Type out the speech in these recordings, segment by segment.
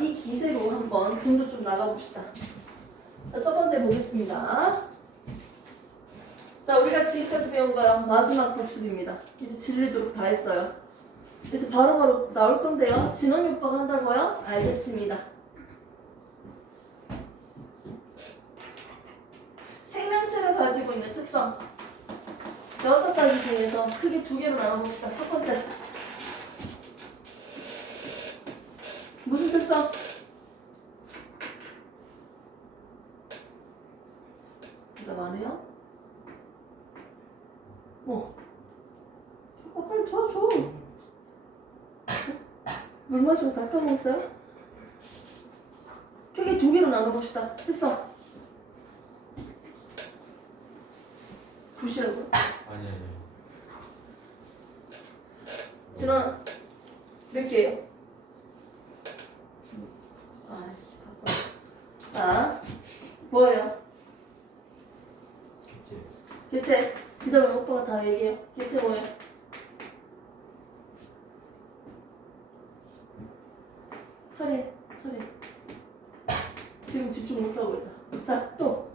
이 기세로 한번 진도 좀 나가봅시다. 자, 첫 번째 보겠습니다. 자, 우리가 지금까지 배운 거요. 마지막 복습입니다. 이제 질리도록 다 했어요. 이제 바로바로 나올 건데요. 진원이 오빠가 한다고요? 알겠습니다. 생명체가 가지고 있는 특성 6가지 중에서 크게 2개로 나눠봅시다. 첫 번째, 무슨 특성? 대답 안 해요? 빨리 도와줘. 물 마시고 다 까먹었어요? 크게 2개로 나눠봅시다. 특성 굿이라고요? 아니. 진원 몇 개예요? 아씨 바빠. 자, 뭐예요? 개체. 그 다음에 오빠가 다 얘기해요. 개체 뭐예요? 처리해. 지금 집중 못하고 있다. 자, 또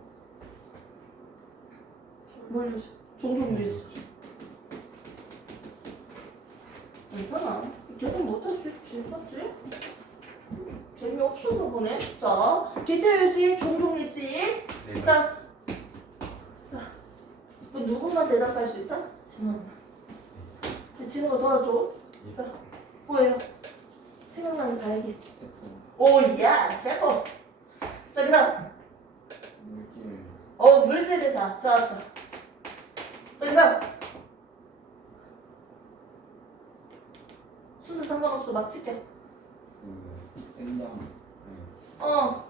뭘 주지? 종종 유지. 괜찮아. 계속 못할 수 있지. 맞지? 재미없었나 보네. 자, 개체 유지, 종종 유지. 네. 자, 누구만 대답할 수 있다? 진원. 진호가 도와줘. 자, 뭐예요? 생각나는 다 얘기해. 오, 야, 세포. 자, 그다음. 물질 대사. 좋았어. 자, 그다음. 순서 상관없어. 막 찍혀. 생장.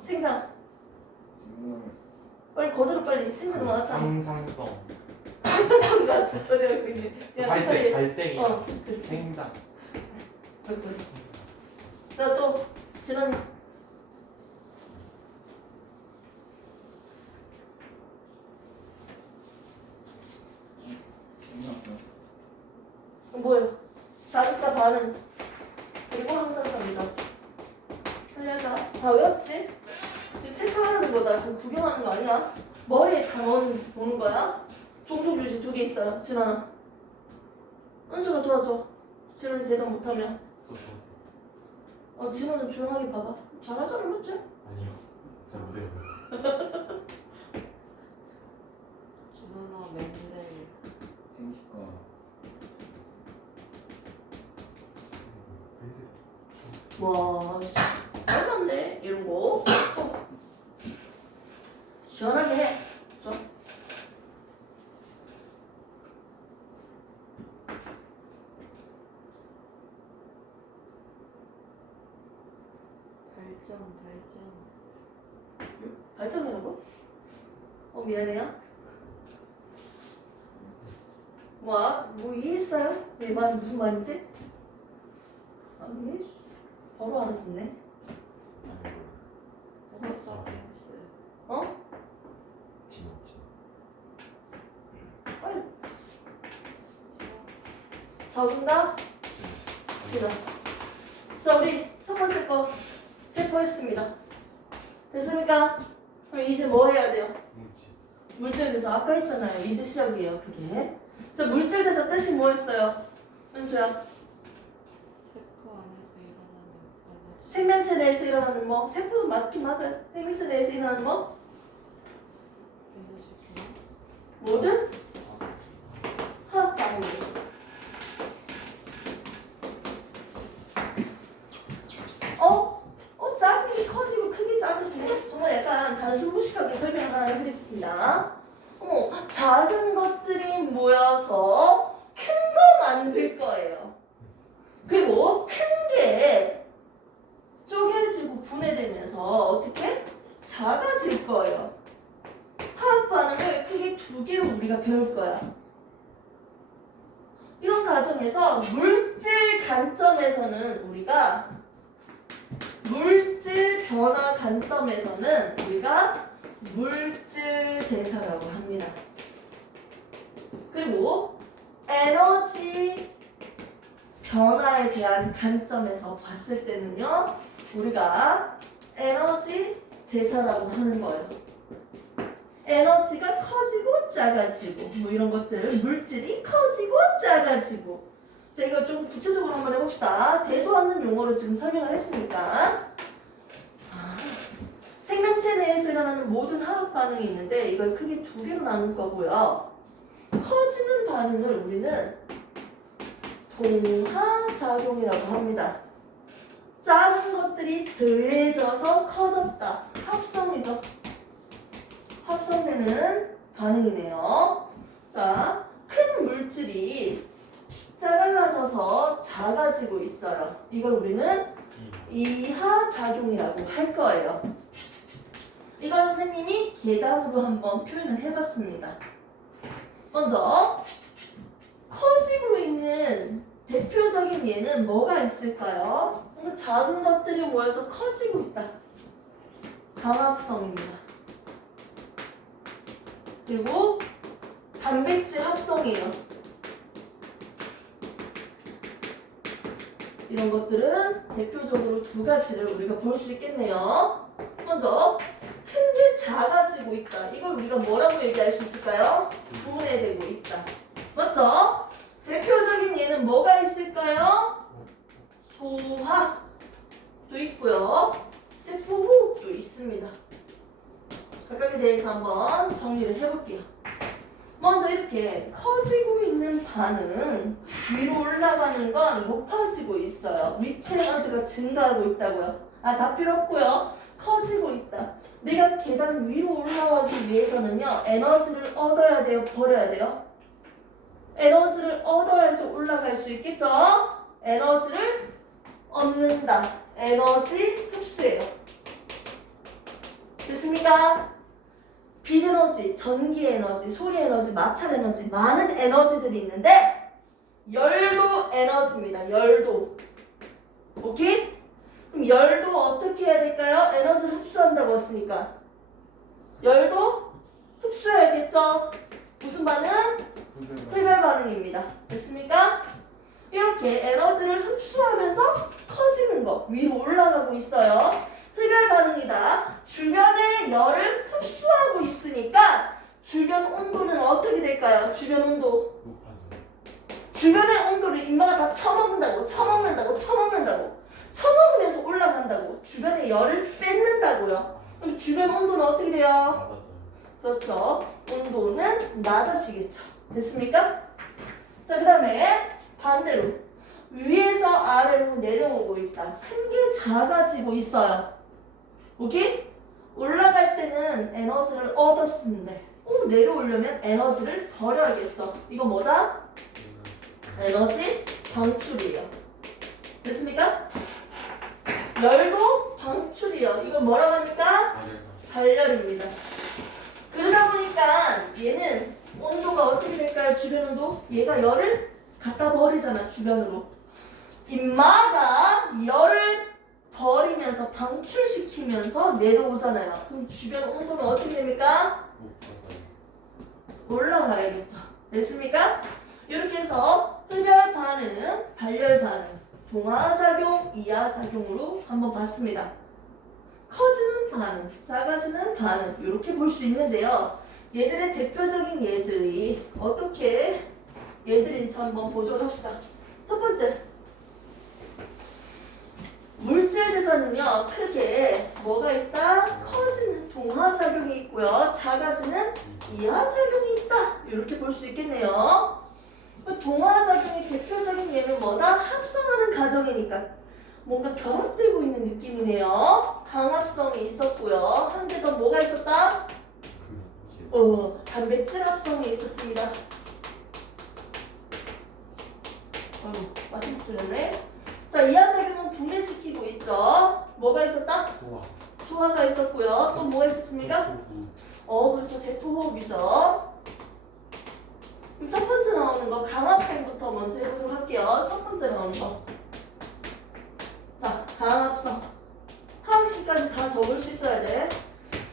생산. 생장. 빨리 거들어 빨리. 생산 나왔잖아. 상상성. 상상 같은 소리 하고 있네. 야, 그 소리. 발생이. 그렇지. 생장. 자, 또 진원이. 뭐예요? 자극과 반응 그리고 항상성이죠. 살려자. 다 외웠지? 지금 체크하는 거다. 그럼 구경하는 거 아니야? 머리에 다 넣었는지 보는 거야. 종족 유지 2개 있어요. 진원아. 은수가 도와줘. 진원이 대답 못하면. 진원은 조용하게 봐봐. 잘하잖아, 맞지? 아니요. 잘 못해요. 준호나 맨날 생기과. 와, 잘맞네 이런 거. 또 시원하게 해. 저. 발전이라고? 미안해요. 뭐 이해했어요? 내 말이 무슨 말인지? 바로 알아듣네. 빨리. 적은가? 시다. 자, 우리 첫 번째 거 세포했습니다. 됐습니까? 그럼 이제 뭐 해야 돼요? 물질 대사. 아까 했잖아요. 이제 시작이에요, 그게. 자, 물질 대사 뜻이 뭐였어요? 은수야. 세포 안에서 일어나는 생명체 내에서 일어나는 뭐? 세포도 맞긴 맞아요. 생명체 내에서 일어나는 뭐? 뭐든? 화학 반응. 작은 게 커지고 크게 작아지네. 정말 약간 단순 무식하게 설명을 하나 해드리겠습니다. 작은 것들이 모여서 큰 거 만들 거예요. 그리고 큰 게 쪼개지고 분해되면서 어떻게? 작아질 거예요. 화학 반응을 크게 2개로 우리가 배울 거야. 이런 과정에서 물질 관점에서는 우리가 물질 변화 관점에서는 우리가 물질 대사라고 합니다. 그리고 에너지 변화에 대한 관점에서 봤을 때는요, 우리가 에너지 대사라고 하는 거예요. 에너지가 커지고 작아지고 뭐 이런 것들, 물질이 커지고 작아지고. 자, 이거 좀 구체적으로 한번 해봅시다. 되도 않는 용어로 지금 설명을 했으니까. 생명체 내에서 일어나는 모든 화학 반응이 있는데 이걸 크게 두 개로 나눌 거고요. 커지는 반응을 우리는 동하작용이라고 합니다. 작은 것들이 더해져서 커졌다. 합성이죠. 합성되는 반응이네요. 자, 큰 물질이 작아져서 작아지고 있어요. 이걸 우리는 이하작용이라고 할 거예요. 이걸 선생님이 계단으로 한번 표현을 해봤습니다. 먼저 커지고 있는 대표적인 예는 뭐가 있을까요? 작은 것들이 모여서 커지고 있다. 장합성입니다. 그리고 단백질 합성이에요. 이런 것들은 대표적으로 두 가지를 우리가 볼 수 있겠네요. 먼저 큰 게 작아지고 있다. 이걸 우리가 뭐라고 얘기할 수 있을까요? 분해되고 있다. 맞죠? 대표적인 예는 뭐가 있을까요? 소화도 있고요. 세포호흡도 있습니다. 각각에 대해서 한번 정리를 해볼게요. 먼저 이렇게 커지고 있는 반응, 위로 올라가는 건 높아지고 있어요. 위치 에너지가 증가하고 있다고요. 다 필요 없고요. 커지고 있다. 내가 계단 위로 올라가기 위해서는요, 에너지를 얻어야 돼요, 버려야 돼요? 에너지를 얻어야지 올라갈 수 있겠죠? 에너지를 얻는다. 에너지 흡수예요. 됐습니까? 빛 에너지, 전기 에너지, 소리 에너지, 마찰 에너지, 많은 에너지들이 있는데 열도 에너지입니다. 열도. 오케이? 그럼 열도 어떻게 해야 될까요? 에너지를 흡수한다고 했으니까 열도 흡수해야겠죠? 무슨 반응? 흡열 반응입니다. 됐습니까? 이렇게 에너지를 흡수하면서 커지는 거 위로 올라가고 있어요. 흡열 반응이다. 주변의 열을 흡수하고 있으니까 주변 온도는 어떻게 될까요? 주변 온도. 주변의 온도를 인마가 다 처먹는다고. 처먹으면서 올라간다고. 주변의 열을 뺏는다고요. 그럼 주변 온도는 어떻게 돼요? 맞았어요. 그렇죠. 온도는 낮아지겠죠. 됐습니까? 자, 그 다음에 반대로 위에서 아래로 내려오고 있다. 큰 게 작아지고 있어요. 오케이? 올라갈 때는 에너지를 얻었는데 내려오려면 에너지를 버려야겠죠. 이거 뭐다? 에너지 방출이에요. 됐습니까? 열도 방출이요. 이거 뭐라고 합니까? 발열입니다. 그러다 보니까 얘는 온도가 어떻게 될까요? 주변 온도? 얘가 열을 갖다 버리잖아, 주변으로. 인마가 열을 버리면서 방출시키면서 내려오잖아요. 그럼 주변 온도는 어떻게 됩니까? 올라가야겠죠. 됐습니까? 이렇게 해서 흡열 반응, 발열 반응, 동하작용, 이하작용으로 한번 봤습니다. 커지는 반응, 작아지는 반응 이렇게 볼 수 있는데요. 얘들의 대표적인 예들이 어떻게 얘들인지 한번 보도록 합시다. 첫 번째, 물질 대사는요, 크게 뭐가 있다? 커지는 동하작용이 있고요. 작아지는 이하작용이 있다. 이렇게 볼 수 있겠네요. 동하작용의 대표적인 예는 뭐다? 합성하는 과정이니까 뭔가 결합되고 있는 느낌이네요. 강합성이 있었고요. 한 개 더 뭐가 있었다? 단백질 합성이 있었습니다. 마지막 줄였네. 자, 이하작용은 분해시키고 있죠. 뭐가 있었다? 소화가 있었고요. 또 뭐가 있었습니까? 그렇죠. 세포호흡이죠. 그럼 첫 번째 나오는 거 강합성부터 먼저 해보도록 할게요. 첫 번째 나오는 거. 자, 강합성. 화학식까지 다 적을 수 있어야 돼.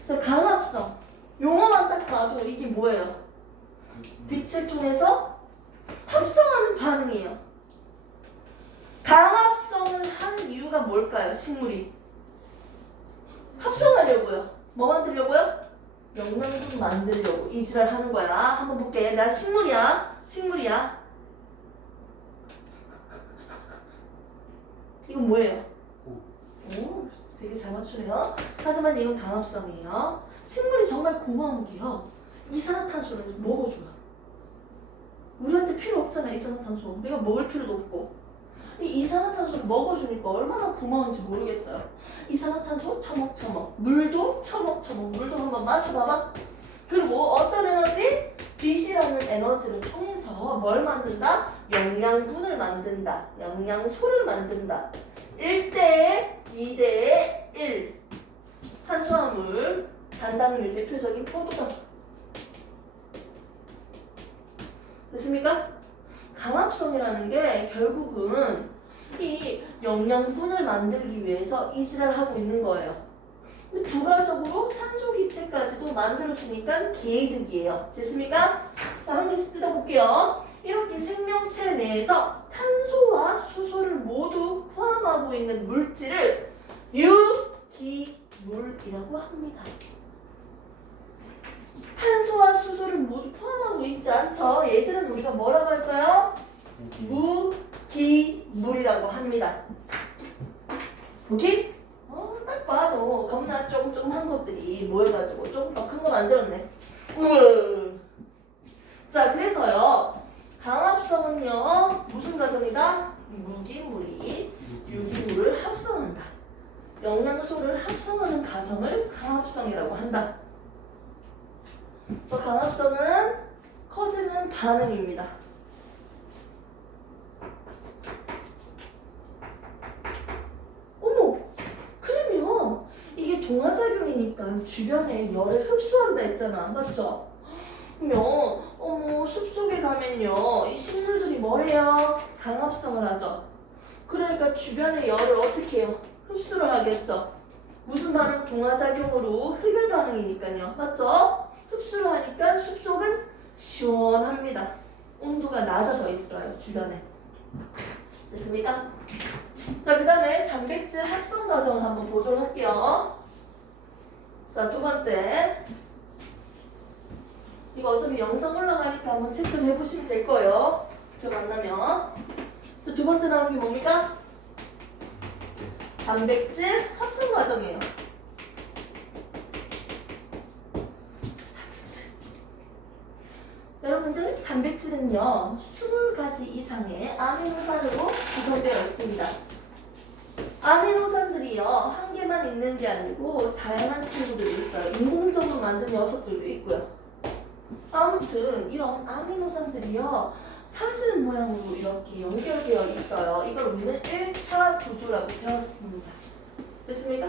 자, 강합성. 용어만 딱 봐도 이게 뭐예요? 빛을 통해서 합성하는 반응이에요. 강합성을 한 이유가 뭘까요? 식물이 뭐 만들려고요? 영양분 만들려고 이 지랄 하는 거야. 한번 볼게. 나 식물이야. 이건 뭐예요? 오, 되게 잘 맞추네요. 하지만 이건 강합성이에요. 식물이 정말 고마운 게요. 이산화탄소를 먹어줘요. 우리한테 필요 없잖아, 이산화탄소. 우리가 먹을 필요도 없고. 이 이산화탄소를 먹어주니까 얼마나 고마운지 모르겠어요. 이산화탄소 처먹처먹, 물도 처먹처먹, 물도 한번 마셔봐봐. 그리고 어떤 에너지? 빛이라는 에너지를 통해서 뭘 만든다? 영양분을 만든다. 영양소를 만든다. 1대 2대 1. 탄수화물, 단당류 대표적인 포도당. 됐습니까? 강합성이라는 게 결국은 이 영양분을 만들기 위해서 이지랄을 하고 있는 거예요. 근데 부가적으로 산소기체까지도 만들어주니까 개이득이에요. 됐습니까? 자, 한 개씩 뜯어볼게요. 이렇게 생명체 내에서 탄소와 수소를 모두 포함하고 있는 물질을 유기물이라고 합니다. 탄소와 수소를 모두 포함하고 있지 않죠? 얘들은 우리가 뭐라고 할까요? 무기물이라고 합니다. 오케이? 딱 봐도 겁나 조금조금한 것들이 모여가지고 조금 더 큰 거 만들었네. 자, 그래서요. 강합성은요. 무슨 과정이다? 무기물이 유기물을 합성한다. 영양소를 합성하는 과정을 강합성이라고 한다. 강합성은 커지는 반응입니다. 어머, 그러면 이게 동화작용이니까 주변에 열을 흡수한다 했잖아, 맞죠? 그러면 숲속에 가면요, 이 식물들이 뭐래요? 강합성을 하죠. 그러니까 주변의 열을 어떻게 해요? 흡수를 하겠죠. 무슨 반응? 동화작용으로 흡열 반응이니까요, 맞죠? 흡수를 하니까 숲속은 시원합니다. 온도가 낮아져 있어요, 주변에. 됐습니까? 자, 그 다음에 단백질 합성 과정을 한번 보도록 할게요. 자, 두 번째. 이거 어차피 영상 올라가니까 한번 체크를 해보시면 될 거예요. 기억 안 나면. 자, 두 번째 나온 게 뭡니까? 단백질 합성 과정이에요. 여러분들, 단백질은요 20가지 이상의 아미노산으로 구성되어 있습니다. 아미노산들이요 한 개만 있는 게 아니고 다양한 친구들이 있어요. 인공적으로 만든 녀석들도 있고요. 아무튼 이런 아미노산들이요 사슬 모양으로 이렇게 연결되어 있어요. 이걸 우리는 1차 구조라고 배웠습니다. 됐습니까?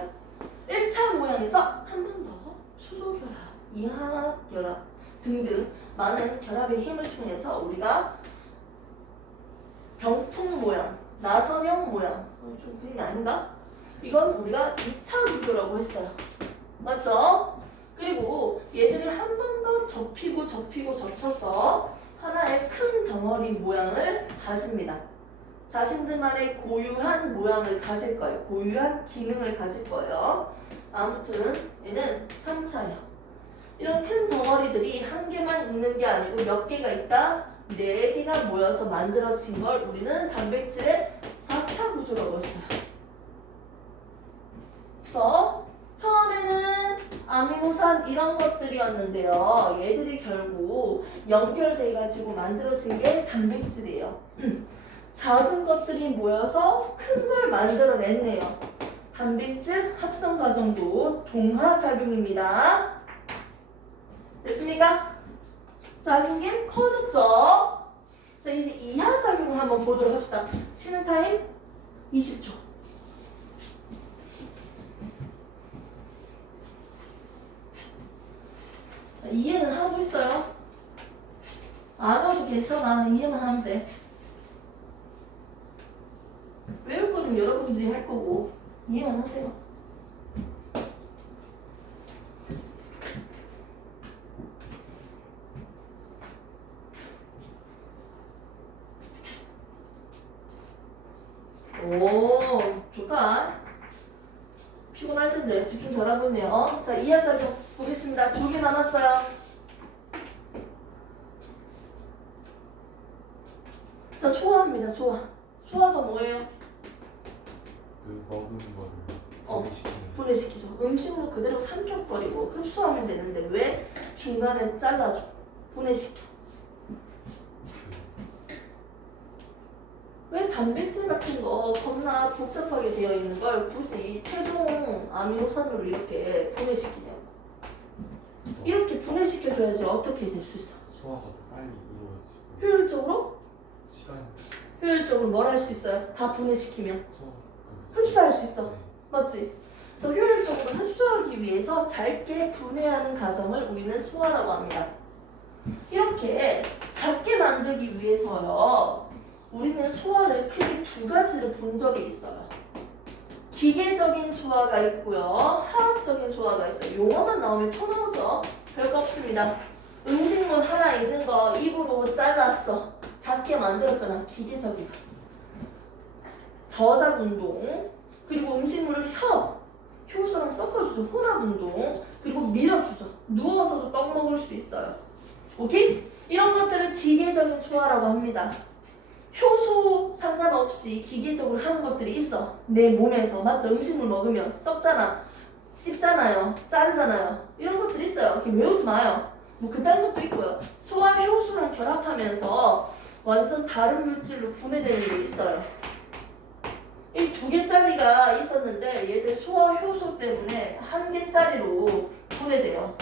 1차 모양에서 한 번 더 수소결합, 이하결합 등등 많은 결합의 힘을 통해서 우리가 병풍 모양, 나선형 모양, 좀 그림이 아닌가? 이건 우리가 2차 구조라고 했어요. 맞죠? 그리고 얘들이 한 번 더 접히고 접혀서 하나의 큰 덩어리 모양을 가집니다. 자신들만의 고유한 모양을 가질 거예요. 고유한 기능을 가질 거예요. 아무튼 얘는 3차예요. 이런 큰 덩어리들이 한 개만 있는 게 아니고 몇 개가 있다? 4개가 모여서 만들어진 걸 우리는 단백질의 4차 구조라고 했어요. 그래서 처음에는 아미노산 이런 것들이었는데요. 얘들이 결국 연결돼가지고 만들어진 게 단백질이에요. 작은 것들이 모여서 큰 걸 만들어냈네요. 단백질 합성 과정도 동화작용입니다. 됐습니까? 작은 게 커졌죠? 자, 이제 이하작용을 한번 보도록 합시다. 쉬는 타임 20초. 이해는 하고 있어요. 안 와도 괜찮아. 이해만 하면 돼. 외울 거는 여러분들이 할 거고 이해만 하세요. 오, 좋다. 피곤할 텐데 집중 잘하고 있네요. 자, 2화 작용 보겠습니다. 2개 남았어요. 자, 소화입니다. 소화. 소화가 뭐예요? 그 먹은 거를 분해시키는 분해시키죠. 음식으로 그대로 삼켜버리고 흡수하면 되는데 왜 중간에 잘라줘? 분해시켜. 왜 단백질 같은 거 겁나 복잡하게 되어 있는 걸 굳이 최종 아미노산으로 이렇게 분해시키냐고. 이렇게 분해시켜줘야지 어떻게 될 수 있어? 소화가 더 빨리 이루어지고 효율적으로? 시간이 효율적으로 뭘 할 수 있어요? 다 분해시키면 소화가 흡수할 수 있죠. 네. 맞지? 그래서 효율적으로 흡수하기 위해서 짧게 분해하는 과정을 우리는 소화라고 합니다. 이렇게 작게 만들기 위해서요. 우리는 소화를 크게 두 가지를 본 적이 있어요. 기계적인 소화가 있고요. 화학적인 소화가 있어요. 용어만 나오면 토 나오죠. 별거 없습니다. 음식물 하나 있는 거 입으로 잘랐어. 작게 만들었잖아. 기계적인. 저작 운동. 그리고 음식물을 효소랑 섞어주죠. 혼합 운동. 그리고 밀어주죠. 누워서도 떡 먹을 수 있어요. 오케이? 이런 것들을 기계적인 소화라고 합니다. 효소 상관없이 기계적으로 하는 것들이 있어. 내 몸에서. 맞죠? 음식물 먹으면 썩잖아. 씹잖아요. 자르잖아요. 이런 것들이 있어요. 이렇게 외우지 마요. 뭐 그딴 것도 있고요. 소화 효소랑 결합하면서 완전 다른 물질로 분해되는 게 있어요. 이 2개짜리가 있었는데 얘들 소화 효소 때문에 1개짜리로 분해돼요.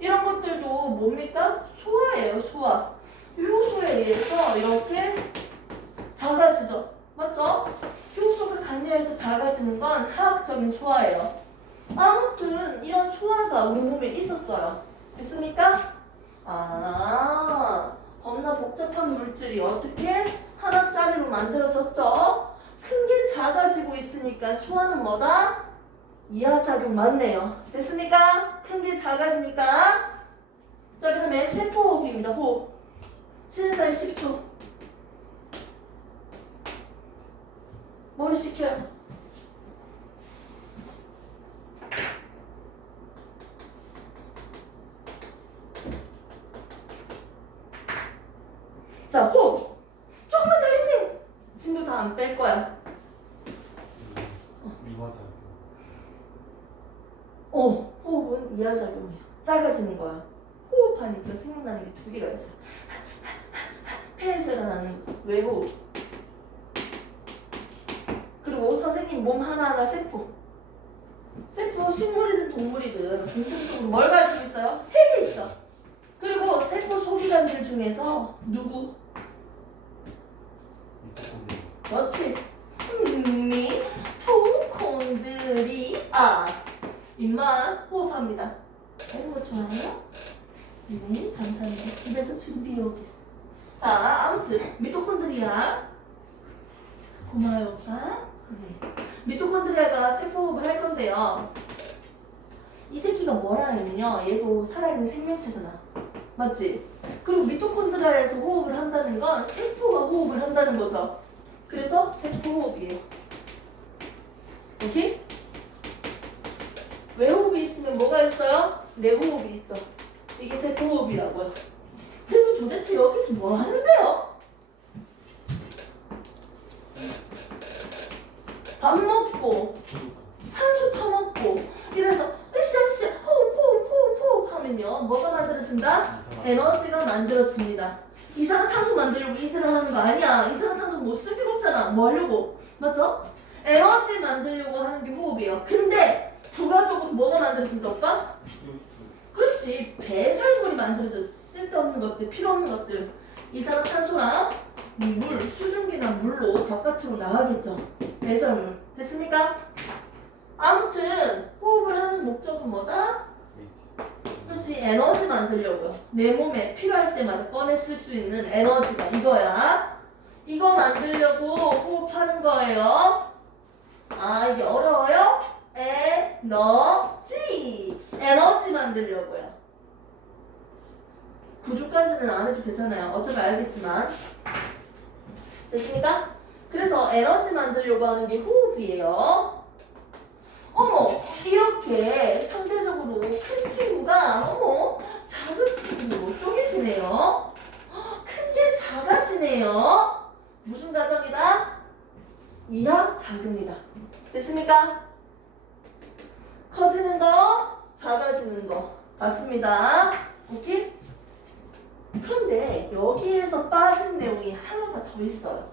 이런 것들도 뭡니까? 소화예요. 소화. 효소에 의해서 이렇게 작아지죠. 맞죠? 효소가 관여해서 작아지는 건 화학적인 소화예요. 아무튼 이런 소화가 우리 몸에 있었어요. 됐습니까? 겁나 복잡한 물질이 어떻게 하나짜리로 만들어졌죠? 큰 게 작아지고 있으니까 소화는 뭐다? 이하작용 맞네요. 됐습니까? 큰 게 작아지니까. 자, 그 다음에 세포호흡입니다. 호흡. 쉬는 타임 10초. 머리 식혀요. 자, 호흡. 조금만 더 힘내. 진도 다 안 뺄 거야. 이화작용 호흡은 이하작용이에요. 작아지는 거야. 호흡하니까 생각나는 게 2개가 있어. 폐에서 일어나는 외호흡. 그리고 선생님 몸 하나하나 세포. 세포 식물이든 동물이든 공통적으로 뭘 가지고 있어요? 핵이 있죠. 그리고 세포 소비관들 중에서 누구? 미토콘드리아 그렇지. 미토콘드리아. 입만 호흡합니다. 아이고 좋아요. 네, 감사합니다. 집에서 준비해 오겠습니다. 자, 아무튼 미토콘드리아. 고마워요, 오빠. 네. 미토콘드리아가 세포호흡을 할 건데요. 이 새끼가 뭘 하냐면요. 얘도 살아있는 생명체잖아. 맞지? 그리고 미토콘드리아에서 호흡을 한다는 건 세포가 호흡을 한다는 거죠. 그래서 세포호흡이에요. 오케이? 외호흡이 있으면 뭐가 있어요? 내호흡이 있죠. 이게 세포호흡이라고요. 선생님 도대체 여기서 뭐 하는데요? 밥 먹고 산소 처먹고 이래서 으쌰으쌰 호흡 하면요 뭐가 만들어진다? 에너지가 만들어집니다. 이산화탄소 만들려고 이질을 하는 거 아니야. 이산화탄소 못 쓸 데가 없잖아. 뭐 하려고? 맞죠? 에너지 만들려고 하는 게 호흡이에요. 근데 부가적으로 뭐가 만들어진다 오빠? 그렇지. 배설물이 만들어져. 쓸데없는 것들, 필요 없는 것들. 이산화탄소랑 물, 수증기나 물로 바깥으로 나가겠죠. 배설물. 됐습니까? 아무튼 호흡을 하는 목적은 뭐다? 그렇지. 에너지 만들려고요. 내 몸에 필요할 때마다 꺼내 쓸 수 있는 에너지가 이거야. 이거 만들려고 호흡하는 거예요. 이게 어려워요? 에너지 만들려고요. 구조까지는 안 해도 되잖아요. 어차피 알겠지만. 됐습니까? 그래서 에너지 만들려고 하는 게 호흡이에요. 이렇게 상대적으로 큰 친구가 작은 친구로 쪼개지네요. 큰 게 작아지네요. 무슨 과정이다? 이하 작음이다. 됐습니까? 커지는 거, 작아지는 거. 맞습니다. 오케이? 그런데 여기에서 빠진 내용이 하나가 더 있어요.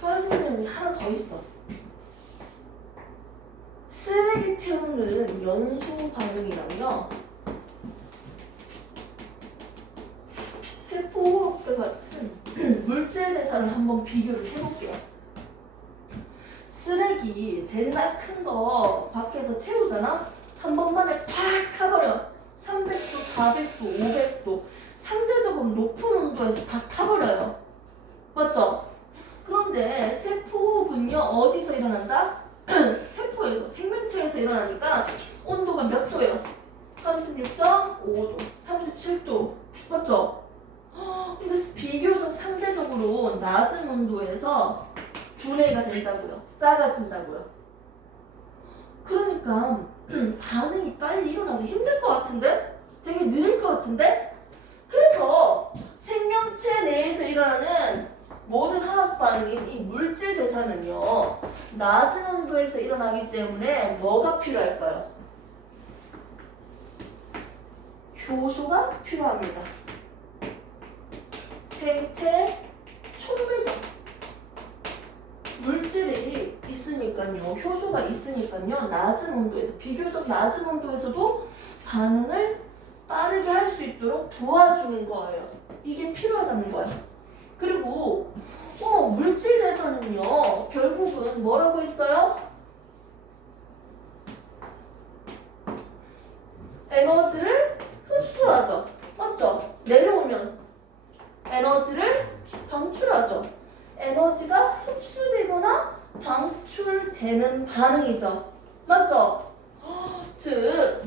빠진 내용이 하나 더 있어. 쓰레기 태우는 연소 반응이랑요, 세포호흡과 같은 물질 대사를 한번 비교를 해볼게요. 쓰레기 제일 큰 거 밖에서 태우잖아? 한 번만에 팍 타버려. 300도, 400도, 500도 상대적으로 높은 온도에서 다 타버려요. 맞죠? 그런데 세포호흡은요 어디서 일어난다? 세포에서, 생명체에서 일어나니까 온도가 몇 도예요? 36.5도, 37도. 맞죠? 근데 비교적 상대적으로 낮은 온도에서 분해가 된다고요. 작아진다고요. 그러니까 반응이 빨리 일어나기 힘들 것 같은데? 되게 느릴 것 같은데? 그래서 생명체 내에서 일어나는 모든 화학 반응인 이 물질 대사는요, 낮은 온도에서 일어나기 때문에 뭐가 필요할까요? 효소가 필요합니다. 생체 촉매죠. 물질이 있으니까요, 효소가 있으니까요, 낮은 온도에서, 비교적 낮은 온도에서도 반응을 빠르게 할 수 있도록 도와주는 거예요. 이게 필요하다는 거예요. 그리고 물질 대사는요, 결국은 뭐라고 했어요? 에너지를 흡수하죠. 맞죠? 내려오면 에너지를 방출하죠. 에너지가 흡수되거나 방출되는 반응이죠. 맞죠? 즉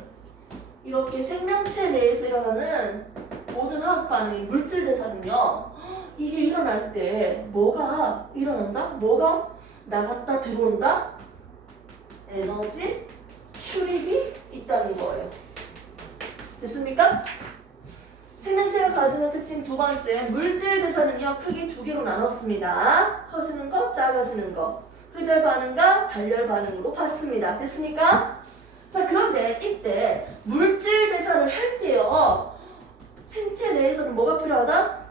이렇게 생명체 내에서 일어나는 모든 화학 반응이 물질 대사는요, 이게 일어날 때 뭐가 일어난다? 뭐가 나갔다 들어온다? 에너지 출입이 있다는 거예요. 됐습니까? 생명체가 가지는 특징 두 번째, 물질 대사는요 크게 두 개로 나눴습니다. 커지는 것, 작아지는 것. 흡열 반응과 발열 반응으로 봤습니다. 됐습니까? 자, 그런데 이때 물질 대사를 할 때요, 생체 내에서는 뭐가 필요하다?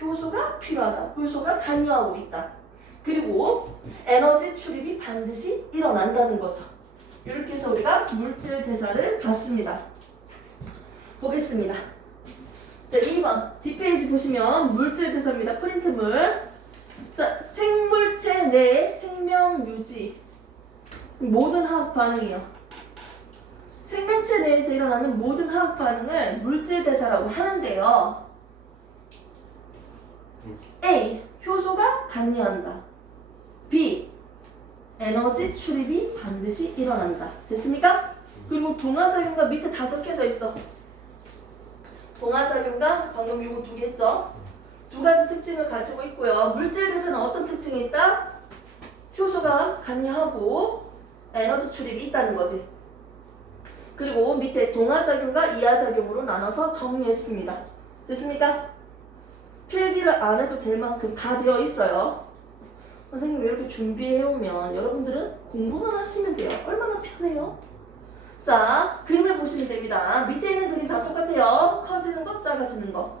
효소가 필요하다. 효소가 관여하고 있다. 그리고 에너지 출입이 반드시 일어난다는 거죠. 이렇게 해서 우리가 물질 대사를 봤습니다. 보겠습니다. 자, 2번 뒷페이지 보시면 물질 대사입니다. 프린트물. 자, 생물체 내 생명 유지 모든 화학 반응이요. 생명체 내에서 일어나는 모든 화학 반응을 물질 대사라고 하는데요. A. 효소가 관여한다. B. 에너지 출입이 반드시 일어난다. 됐습니까? 그리고 동화작용과 밑에 다 적혀져 있어. 동화작용과 방금 요거 두 개 했죠? 두 가지 특징을 가지고 있고요. 물질 대사는 어떤 특징이 있다? 효소가 관여하고 에너지 출입이 있다는 거지. 그리고 밑에 동화작용과 이하작용으로 나눠서 정리했습니다. 됐습니까? 필기를 안 해도 될 만큼 다 되어 있어요. 선생님이 이렇게 준비해오면 여러분들은 공부만 하시면 돼요. 얼마나 편해요? 자, 그림을 보시면 됩니다. 밑에 있는 그림 다 똑같아요. 커지는 것, 작아지는 것.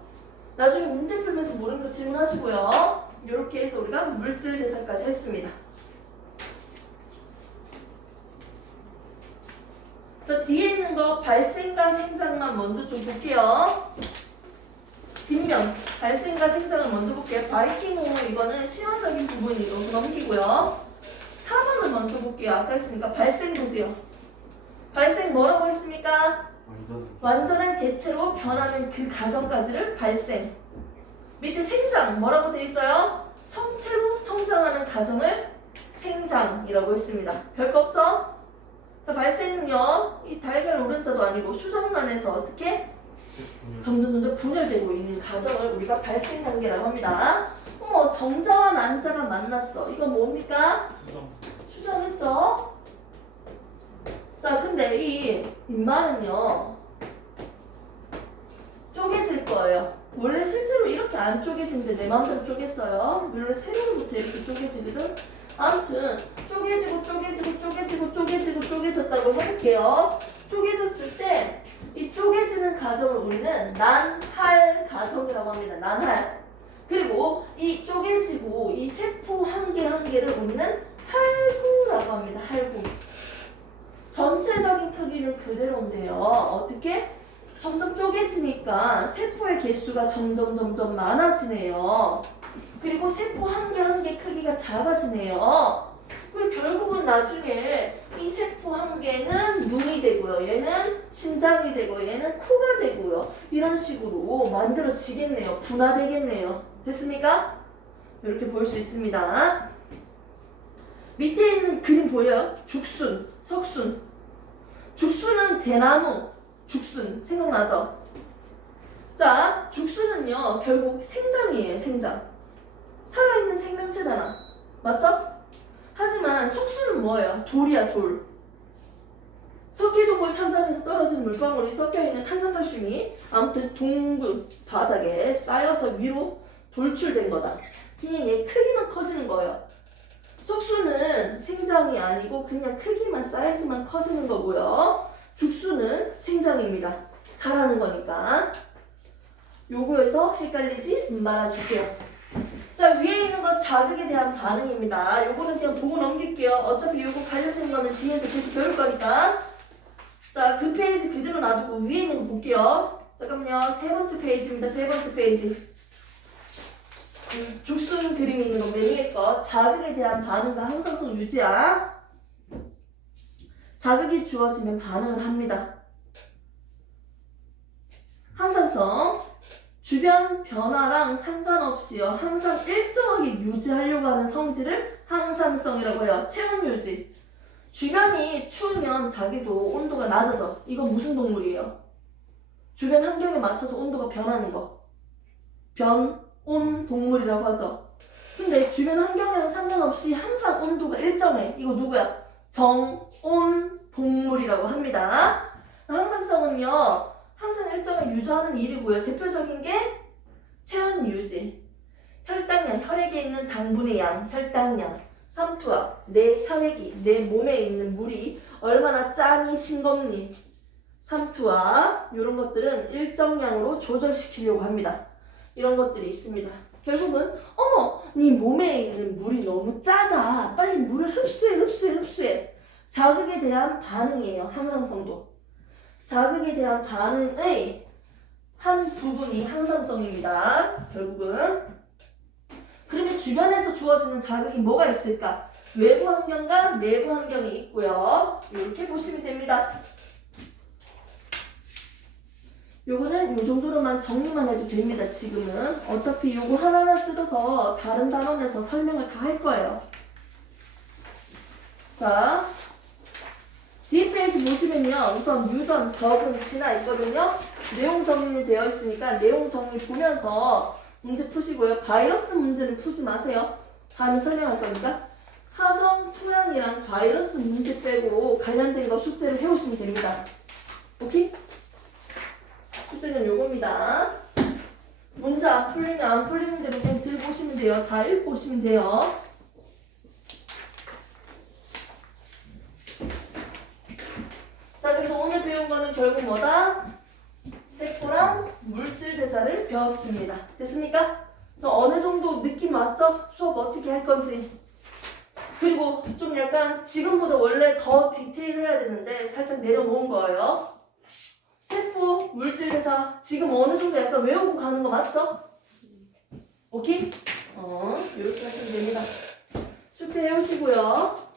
나중에 문제 풀면서 모르는 거 질문하시고요. 이렇게 해서 우리가 물질 대사까지 했습니다. 자, 뒤에 있는 거 발생과 생장만 먼저 좀 볼게요. 뒷면 발생과 생장을 먼저 볼게요. 바이킹호 이거는 실험적인 부분이고 넘기고요. 4번을 먼저 볼게요. 아까 했으니까 발생 보세요. 발생 뭐라고 했습니까? 완전한 개체로 변하는 그 과정까지를 발생. 밑에 생장 뭐라고 돼 있어요? 성체로 성장하는 과정을 생장이라고 했습니다. 별거 없죠? 자, 발생은요, 이 달걀 오른자도 아니고 수정란에서 어떻게 점점 분열되고 있는 과정을 우리가 발생 단계라고 합니다. 정자와 난자가 만났어. 이건 뭡니까? 수정했죠? 맞죠? 자, 근데 이 뒷말은요 쪼개질 거예요. 원래 실제로 이렇게 안 쪼개지는데 내 마음대로 쪼갰어요. 물론 세로부터 이렇게 쪼개지거든. 아무튼 쪼개졌다고 해볼게요. 쪼개졌을 때 이 쪼개지는 과정을 우리는 난할 과정이라고 합니다. 난할. 그리고 이 쪼개지고 이 세포 한 개 한 개를 우리는 할구라고 합니다. 할구. 전체적인 크기는 그대로인데요. 어떻게? 점점 쪼개지니까 세포의 개수가 점점 많아지네요. 그리고 세포 한 개 한 개 크기가 작아지네요. 그리고 결국은 나중에 이 세포 한 개는 눈이 되고요. 얘는 심장이 되고 얘는 코가 되고요. 이런 식으로 만들어지겠네요. 분화되겠네요. 됐습니까? 이렇게 볼 수 있습니다. 밑에 있는 그림 보여요? 죽순, 석순. 죽순은 대나무, 죽순 생각나죠? 자, 죽순은요 결국 생장이에요. 생장. 살아있는 생명체잖아. 맞죠? 하지만 석순은 뭐예요? 돌이야, 돌. 석회동굴 천장에서 떨어진 물방울이 섞여있는 탄산칼슘이 아무튼 동굴 바닥에 쌓여서 위로 돌출된 거다. 그냥 얘 크기만 커지는 거예요. 석순은 생장이 아니고 그냥 크기만 사이즈만 커지는 거고요. 죽순은 생장입니다. 자라는 거니까. 요거에서 헷갈리지 말아주세요. 자, 위에 있는 건 자극에 대한 반응입니다. 요거는 그냥 보고 넘길게요. 어차피 요거 관련된 거는 뒤에서 계속 배울 거니까. 자, 그 페이지 그대로 놔두고 위에 있는 거 볼게요. 잠깐만요. 세 번째 페이지입니다. 세 번째 페이지. 죽순 그림이 있는 거 맨 위에 거. 자극에 대한 반응과 항상성 유지야. 자극이 주어지면 반응을 합니다. 항상성. 주변 변화랑 상관없이요. 항상 일정하게 유지하려고 하는 성질을 항상성이라고 해요. 체온 유지. 주변이 추우면 자기도 온도가 낮아져. 이건 무슨 동물이에요? 주변 환경에 맞춰서 온도가 변하는 거. 변온 동물이라고 하죠. 근데 주변 환경이랑 상관없이 항상 온도가 일정해. 이거 누구야? 정온 동물이라고 합니다. 항상성은요. 항상 일정을 유지하는 일이고요. 대표적인 게 체온 유지, 혈당량, 혈액에 있는 당분의 양, 혈당량, 삼투압, 내 혈액이, 내 몸에 있는 물이 얼마나 짜니 싱겁니, 삼투압 이런 것들은 일정량으로 조절시키려고 합니다. 이런 것들이 있습니다. 결국은 어머, 네 몸에 있는 물이 너무 짜다. 빨리 물을 흡수해. 자극에 대한 반응이에요. 항상성도. 자극에 대한 반응의 한 부분이 항상성입니다. 결국은. 그러면 주변에서 주어지는 자극이 뭐가 있을까? 외부 환경과 내부 환경이 있고요. 이렇게 보시면 됩니다. 요거는 요 정도로만 정리만 해도 됩니다. 지금은 어차피 요거 하나하나 뜯어서 다른 단원에서 설명을 다 할 거예요. 자, 뒤에 페이지 보시면요. 우선 유전, 적응, 진화 있거든요. 내용 정리는 되어 있으니까 내용 정리 보면서 문제 푸시고요. 바이러스 문제는 푸지 마세요. 다음에 설명할 거니까. 화성, 토양이랑 바이러스 문제 빼고 관련된 거 숙제를 해오시면 됩니다. 오케이? 숙제는 요겁니다. 문제 안 풀리면 안 풀리는 대로 그냥 들고 오시면 돼요. 다 읽고 오시면 돼요. 자, 그래서 오늘 배운 거는 결국 뭐다? 세포랑 물질 대사를 배웠습니다. 됐습니까? 그래서 어느 정도 느낌 왔죠? 수업 어떻게 할 건지. 그리고 좀 약간 지금보다 원래 더 디테일해야 되는데 살짝 내려놓은 거예요. 세포, 물질 대사 지금 어느 정도 약간 외우고 가는 거 맞죠? 오케이? 이렇게 하시면 됩니다. 숙제 해오시고요.